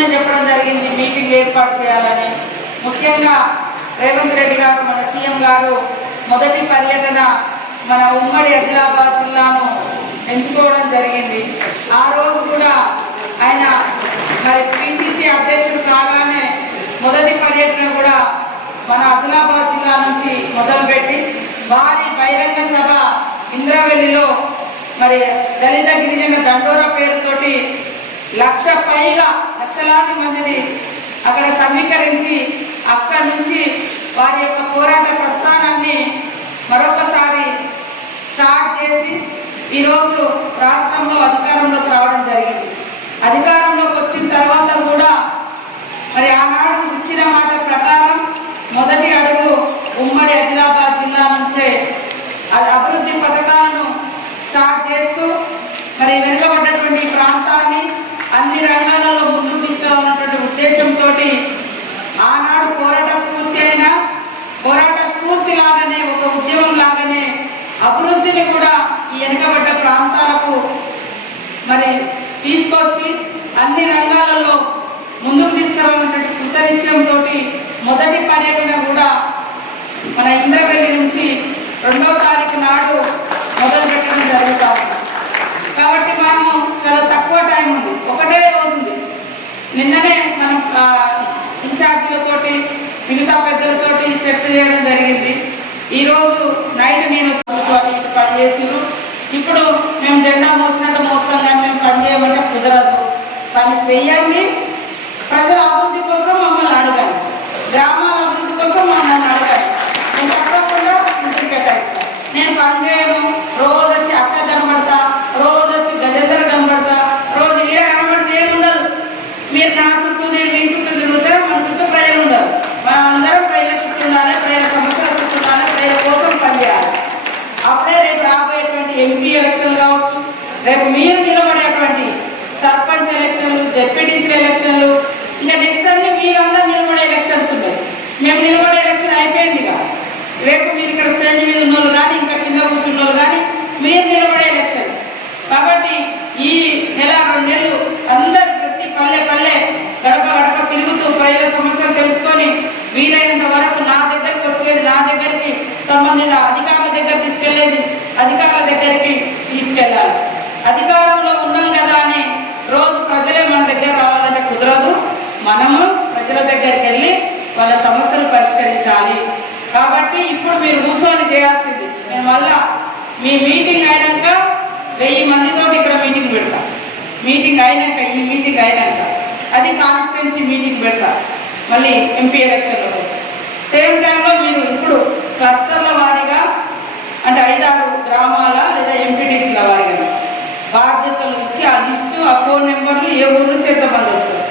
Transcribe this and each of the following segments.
పొద్దున్నే చెప్పడం జరిగింది మీటింగ్ ఏర్పాటు చేయాలని. ముఖ్యంగా రేవంత్ రెడ్డి గారు మన సీఎం గారు మొదటి పర్యటన మన ఉమ్మడి ఆదిలాబాద్ జిల్లాను ఎంచుకోవడం జరిగింది. ఆ రోజు కూడా ఆయన మరి పిసిసి అధ్యక్షుడు కాగానే మొదటి పర్యటన కూడా మన ఆదిలాబాద్ జిల్లా నుంచి మొదలుపెట్టి భారీ బహిరంగ సభ ఇంద్రవెల్లిలో మరి దళిత గిరిజన దండోరా పేరుతోటి లక్షలాది మందిని అక్కడ సమీకరించి అక్కడి నుంచి వారి యొక్క పోరాట ప్రస్థానాన్ని మరొకసారి స్టార్ట్ చేసి ఈరోజు రాష్ట్రంలో అధికారంలోకి రావడం జరిగింది. అధికారంలోకి వచ్చిన తర్వాత కూడా మరి ఆనాడు ఇచ్చిన మాట ప్రకారం మొదటి అడుగు ఉమ్మడి ఆదిలాబాద్ జిల్లా నుంచే అభివృద్ధి పథకాలను స్టార్ట్ చేస్తూ మరి వెనుకబడ్డటువంటి ప్రాంతాన్ని అన్ని రంగాలలో ముందుకు తీసుకురావాలన్నటువంటి ఉద్దేశంతో ఆనాడు పోరాట స్ఫూర్తి లాగానే ఒక ఉద్యమం లాగానే అభివృద్ధిని కూడా ఈ వెనుకబడ్డ ప్రాంతాలకు మరి తీసుకొచ్చి అన్ని రంగాలలో ముందుకు తీసుకురావాలన్నటువంటి కృతనిశ్చయంతో మొదటి పర్యటన కూడా మన ఇంద్రవెల్లి నుంచి 2వ తారీఖు నాడు మొదలు పెట్టడం జరుగుతూ ఉంది. కాబట్టి మనము చాలా తక్కువ టైం ఉంది, ఒకటే రోజు ఉంది. నిన్ననే మనం ఇన్ఛార్జీలతోటి మిగతా పెద్దలతోటి చర్చ చేయడం జరిగింది. ఈరోజు నైట్ నేను పనిచేసిరు. ఇప్పుడు మేము జెండా మోసినట్టు మోస్తాం కానీ మేము పని చేయమంటే కుదరదు. పని చేయండి, ప్రజల అభివృద్ధి కోసం మమ్మల్ని అడగండి, గ్రామాల అభివృద్ధి కోసం మమ్మల్ని అడగండి. నేను తప్పకుండా నిధులు కేటాయిస్తాను. నేను పని చేయను, రోజు వచ్చి అక్క కనబడతా, రోజు వచ్చి గజేందర్ కనబడతా, రోజు ఈడ కనబడితే ఏముండదు. మీరు నా చుట్టూ నేను మీ చుట్టూ తిరిగితే మన చుట్టూ ప్రజలు ఉండరు. మనం అందరం ప్రజల చుట్టూ ఉండాలి, ప్రజల సమస్యల చుట్టూ ఉండాలి, ప్రజల కోసం పనిచేయాలి. అప్పుడే రేపు రాబోయేటువంటి ఎంపీ ఎలక్షన్లు కావచ్చు, రేపు మీరు నిలబడేటువంటి సర్పంచ్ ఎలక్షన్లు, జెడ్పీటీసీ ఎలక్షన్లు, ఇంకా నెక్స్ట్ అన్ని మీరందరూ నిలబడే ఎలక్షన్స్ ఉన్నాయి. మేము నిలబడే ఎలక్షన్ అయిపోయింది కదా, రేపు మీరు ఇక్కడ స్టేజ్ మీద ఉన్నోళ్ళు కానీ ఇంకా కింద కూర్చున్న వాళ్ళు కానీ మీరు నిలబడే ఎలక్షన్స్. కాబట్టి ఈ నెల 2 నెలలు అందరు ప్రతి పల్లె గడప తిరుగుతూ ప్రజల సమస్యలు తెలుసుకొని వీలైనంత వరకు నా దగ్గరికి వచ్చేది, నా దగ్గరికి సంబంధిత అధికారుల దగ్గర తీసుకెళ్లేది అధికారుల దగ్గరికి తీసుకెళ్ళాలి. అధికారంలో ఉన్నాం కదా అని రోజు ప్రజలే మన దగ్గర రావాలంటే కుదరదు. మనము ప్రజల దగ్గరికి వెళ్ళి వాళ్ళ సమస్యలు పరిష్కరించాలి. కాబట్టి ఇప్పుడు మీరు కూర్చొని చేయాల్సింది, నేను మళ్ళా మీ మీటింగ్ అయినాక 1000 మందితోటి ఇక్కడ మీటింగ్ పెడతా. మీటింగ్ అయినాక ఈ మీటింగ్ అయినాక అది కాన్స్టిట్యున్సీ మీటింగ్ పెడతా. మళ్ళీ ఎంపీ ఎలక్షన్ల కోసం సేమ్ టైంలో మీరు ఇప్పుడు క్లస్టర్ల వారీగా అంటే 5-6 గ్రామాల లేదా ఎంపీటీసీల వారీగా బాధ్యతలు ఇచ్చి ఆ లిస్టు, ఆ ఫోన్ నెంబర్లు ఏ ఊరు నుంచి ఎంతమంది వస్తారు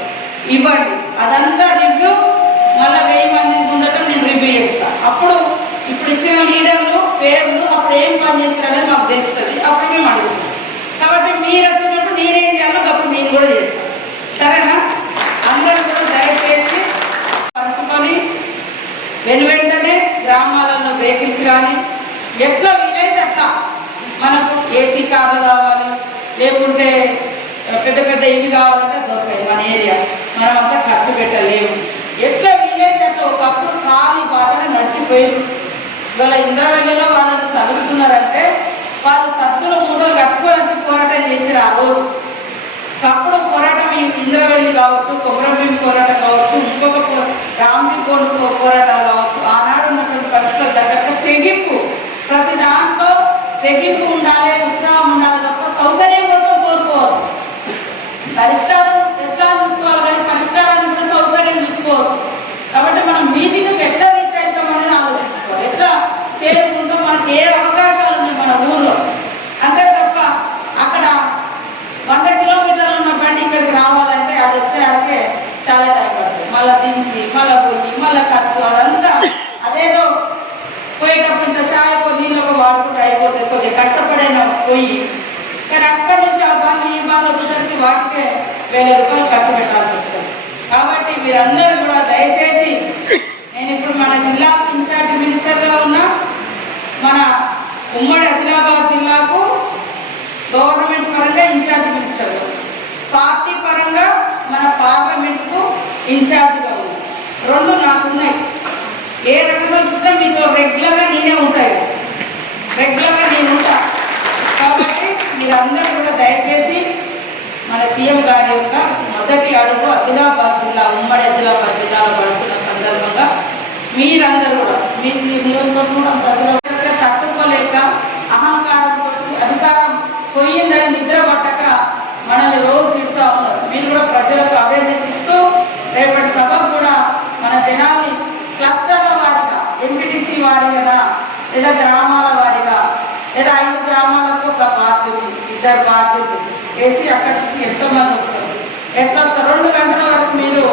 ఇవ్వండి. అదంతా రివ్యూ మళ్ళీ 1000 మంది ముందట నేను రివ్యూ చేస్తాను. అప్పుడు ఇప్పుడు ఇచ్చిన లీడర్లు పేర్లు అప్పుడు ఏం పని చేస్తారు అనేది మాకు తెలుస్తుంది. అప్పుడు మేము అడుగుతాం. కాబట్టి మీరు వచ్చినప్పుడు నేనేం చేయాలో అప్పుడు నేను కూడా చేస్తాను. సరేనా? అందరూ కూడా దయచేసి పంచుకొని వెంటనే గ్రామాలలో వెహికల్స్ కానీ ఎట్లా వీలైతే అట్లా మనకు ఏసీ కార్లు కావాలి, లేకుంటే పెద్ద ఇవి కావాలంటే దొరకాయి. మన ఏరియా మనం అంతా ఖర్చు పెట్టలేము. ఎట్లా వీలైతే అట్లా ఒకప్పుడు ఖాళీ బాగా నడిచిపోయారు. ఇవాళ ఇంద్రవెల్లిలో వాళ్ళని తలుస్తున్నారంటే వాళ్ళు సద్దులు మూటలు కట్టుకొని వచ్చి పోరాటం చేశారు. ఆ రోజు అప్పుడు పోరాటం ఇంద్రవెల్లి కావచ్చు, కొమరంభీం పోరాటం కావచ్చు, ఇంకొక రామ్జీ గోండ్ పోరాటాలు కావచ్చు, ఆనాడు ఉన్నటువంటి పరిస్థితులు తగ్గట్టు తెగింపు, ప్రతి దాంట్లో తెగింపు ఉండాలి, ఉత్సాహం ఉండాలి తప్ప సౌకర్యం కోసం కోరుకోవద్దు. పరిష్కారం ఎట్లా చూసుకోవాలి కానీ పరిష్కారాన్ని సౌకర్యం చూసుకోవద్దు. కాబట్టి మనం మీటింగ్కి ఎట్లా రీచ్ అవుతాం అనేది ఆలోచించుకోవాలి. ఎట్లా చేరుకుంటాం, మనకి ఏ అవకాశాలు ఉన్నాయి మన ఊర్లో, అంతే తప్ప అక్కడ 100 కిలోమీటర్లు ఉన్న బండి ఇక్కడికి రావాలంటే అది వచ్చేయాలంటే చాలా టైం పడుతుంది. మళ్ళీ దించి మళ్ళీ పోయి మళ్ళీ ఖర్చు అదంతా అదేదో పోయేటప్పుడు ఇంత ఛాయకో నీళ్ళకో వాడుకుంటూ అయిపోతుంది. కొద్దిగా కష్టపడైనా పోయి కానీ అక్కడి నుంచి ఆ బాగా ఈ బాగా వచ్చేసరికి వాటికే 1000 రూపాయలు ఖర్చు పెట్టాల్సి వస్తుంది. కాబట్టి మీరందరూ కూడా దయచేసి, నేను ఇప్పుడు మన జిల్లాకు ఇన్ఛార్జ్ మినిస్టర్గా ఉన్నా, మన ఉమ్మడి ఆదిలాబాద్ జిల్లాకు గవర్నమెంట్ పరంగా ఇన్ఛార్జ్ మినిస్టర్గా, పార్టీ పరంగా మన మన పార్లమెంట్కు ఇన్ఛార్జిగా ఉంది. రెండు నాకున్నాయి. ఏ రకంగా చూసినా మీతో రెగ్యులర్గా నేనే ఉంటాయి, రెగ్యులర్గా నేను ఉంటా. కాబట్టి మీరందరూ కూడా దయచేసి మన సీఎం గారి యొక్క మొదటి అడుగు ఆదిలాబాద్ జిల్లా, ఉమ్మడి ఆదిలాబాద్ జిల్లాలో పడుతున్న సందర్భంగా మీరందరూ కూడా మీ నియోజకవర్గం ప్రజలు తట్టుకోలేక అహంకారంతో అధికారం పోయిందని నిద్ర పట్టక మనల్ని రోజు తిడుతూ ఉన్నారు. మీరు కూడా ప్రజలకు అవేర్నెస్ ఇస్తూ రేపటి సభకు కూడా మన జనాల్ని క్లస్టర్ల వారిగా, ఎంపీటీసీ వారిగా లేదా గ్రామాల వారిగా, లేదా 5 గ్రామాలకు ఒక బాధ్యుడు, 2 బాధ్యులు వేసి అక్కడి నుంచి ఎంతమంది వస్తారు, ఎట్లా వస్తారు. 2 గంటల వరకు మీరు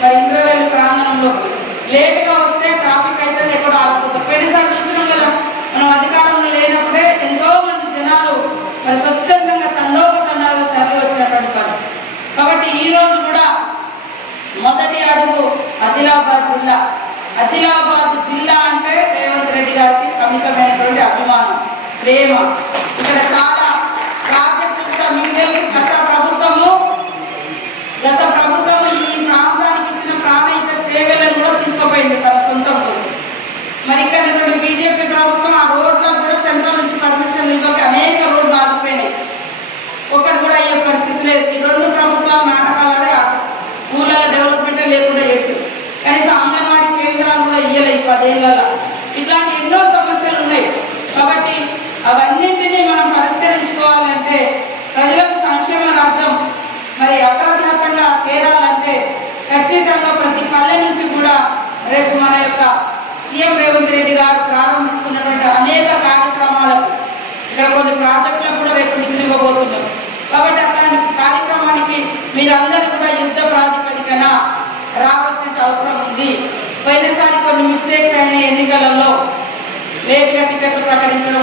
మరి ఇంద్రవేలి ప్రాంగణంలోకి లేట్గా వస్తే ట్రాఫిక్ అయితే ఎక్కడ ఆగిపోతారు. పెళ్లిసారి చూసినాం కదా, మనం అధికారంలో లేనప్పుడే ఎంతో మంది జనాలు మరి స్వచ్ఛందంగా తండోపతండాలు తరలి వచ్చినటువంటి పరిస్థితి. కాబట్టి ఈరోజు కూడా మొదటి అడుగు ఆదిలాబాద్ జిల్లా. ఆదిలాబాద్ జిల్లా అంటే రేవంత్ రెడ్డి గారికి అమితమైనటువంటి అభిమానం, ప్రేమ. ఇక్కడ చాలా ప్రాజెక్టులు కూడా మీకు తెలుసు. గత ప్రభుత్వము ఈ ప్రాంతానికి ఇచ్చిన ప్రాణహిత సేవలను కూడా తీసుకుపోయింది తన సొంతం కోసం. మరి ఇక్కడ బీజేపీ ప్రభుత్వం ఆ రోడ్లకు కూడా సెంట్రల్ నుంచి పర్మిషన్ ఇవ్వక అనేక రోడ్లు ఆగిపోయినాయి. ఒకటి కూడా అయ్యే పరిస్థితి లేదు. ఈ 2 ప్రభుత్వాలు నాటకాలనే ఊళ్ళ డెవలప్మెంట్ లేకుండా చేసింది. కనీసం అంగన్వాడీ కేంద్రాలు కూడా ఇయ్యలే 10 ఏళ్ళలో. ఇట్లాంటి ఎన్నో సమస్యలు ఉన్నాయి. కాబట్టి అవన్నింటినీ మనం పరిష్కరించుకోవాలంటే, ప్రజలకు సంక్షేమ రాజ్యం మరి అప్రఘాతంగా చేరాలంటే ఖచ్చితంగా ప్రతి పల్లె నుంచి కూడా రేపు మన యొక్క సీఎం రేవంత్ రెడ్డి గారు ప్రారంభిస్తున్నటువంటి అనేక కార్యక్రమాలకు, ఇక్కడ కొన్ని ప్రాజెక్టులకు కూడా రేపు నిధులు ఇవ్వబోతున్నారు. కాబట్టి అట్లాంటి కార్యక్రమానికి మీరందరూ కూడా యుద్ధ ప్రాతిపదికన రావాల్సిన అవసరం ఉంది. పోయినసారి కొన్ని మిస్టేక్స్ అయిన ఎన్నికలలో లేట్గా టికెట్లు ప్రకటించడం